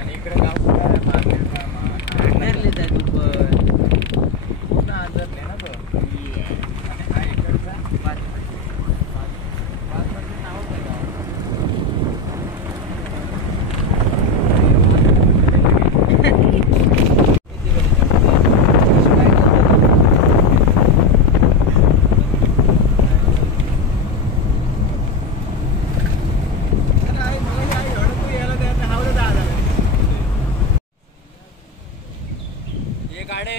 आणि इकडे गाव कुठं आहे? आदरले जाय तू पण पूर्ण आदरले ना तो. आणि हा इकडचा 5 म्हणजे नाव काय गाव? ये गाडे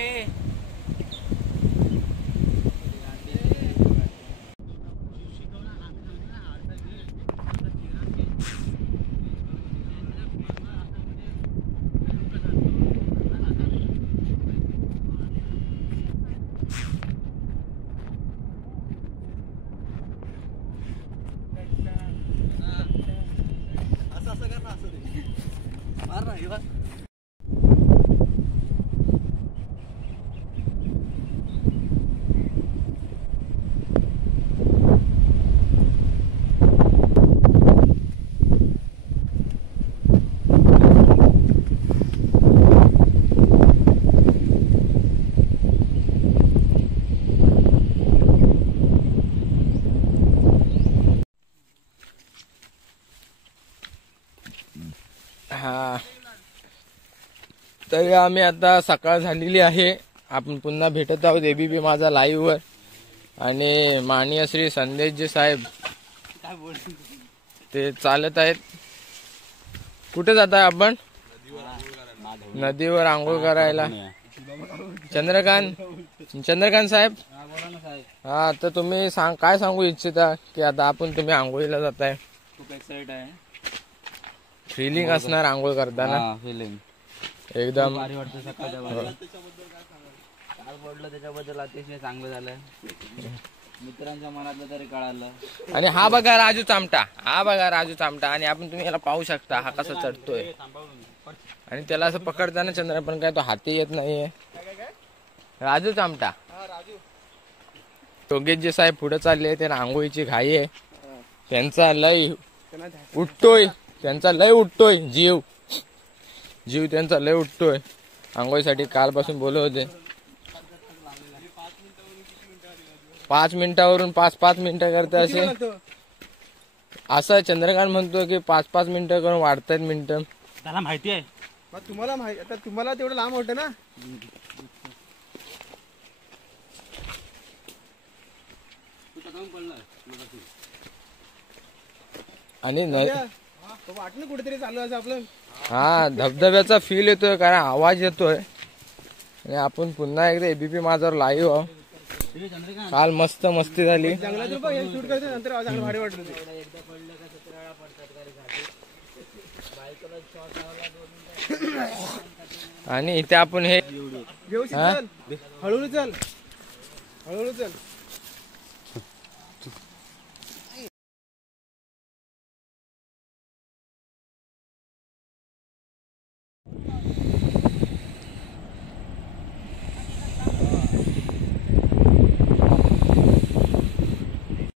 असं कर ना असं दे मार ना हे बघ. हा तरी आम्ही आता सकाळ झालेली आहे. आपण पुन्हा भेटत आहोत एबीपी माझा लाईव्ह वर. आणि माननीय श्री संदेशजी साहेब ते चालत आहेत. कुठे जात आहे आपण? नदीवर आंघोळ करायला. चंद्रकांत साहेब, हा तर तुम्ही काय सांगू इच्छिता की आता आपण तुम्ही आंघोळीला जाताय? खूप एक्साइट आहे. फिलिंग असणार आंघोळ करताना? फिलिंग एकदम भारी वाटतं. सकाळच्या काल पडलं त्याच्याबद्दल अतिशय चांगलं झालं. मित्रांच्या मनातलं तरी कळालं. आणि हा बघा राजू चामटा, आणि आपण तुम्ही याला पाहू शकता हा कसा चढतोय. आणि त्याला असं पकडताना चंद्र पण काय तो हाती येत नाहीये. राजू चामटा. योगेशजी साहेब पुढे चालले. त्यांना आंघोळीची घाई आहे. त्यांचा लय उठतोय जीव त्यांचा लय उठतोय. आंघोळीसाठी कालपासून बोलत होते. 5 मिनिटावरून 5 मिनिटं करते असे. असं चंद्रकांत म्हणतो की 5 मिनिटं करून वाढतायत मिनिटं. त्याला माहिती आहे. तुम्हाला तेवढं लांब होतं ना. आणि वाटणं कुठेतरी चालू असं आपलं. हा धबधब्याचा फील येतोय कारण आवाज येतोय. आणि आपण पुन्हा एकदा एबीपी माझ्यावर लाईव्ह आहोत. काल मस्त मस्ती झाली. जंगलात शूट करते नंतर चांगलं भारी वाटलं. आणि इथे आपण हे हळूहळू चल.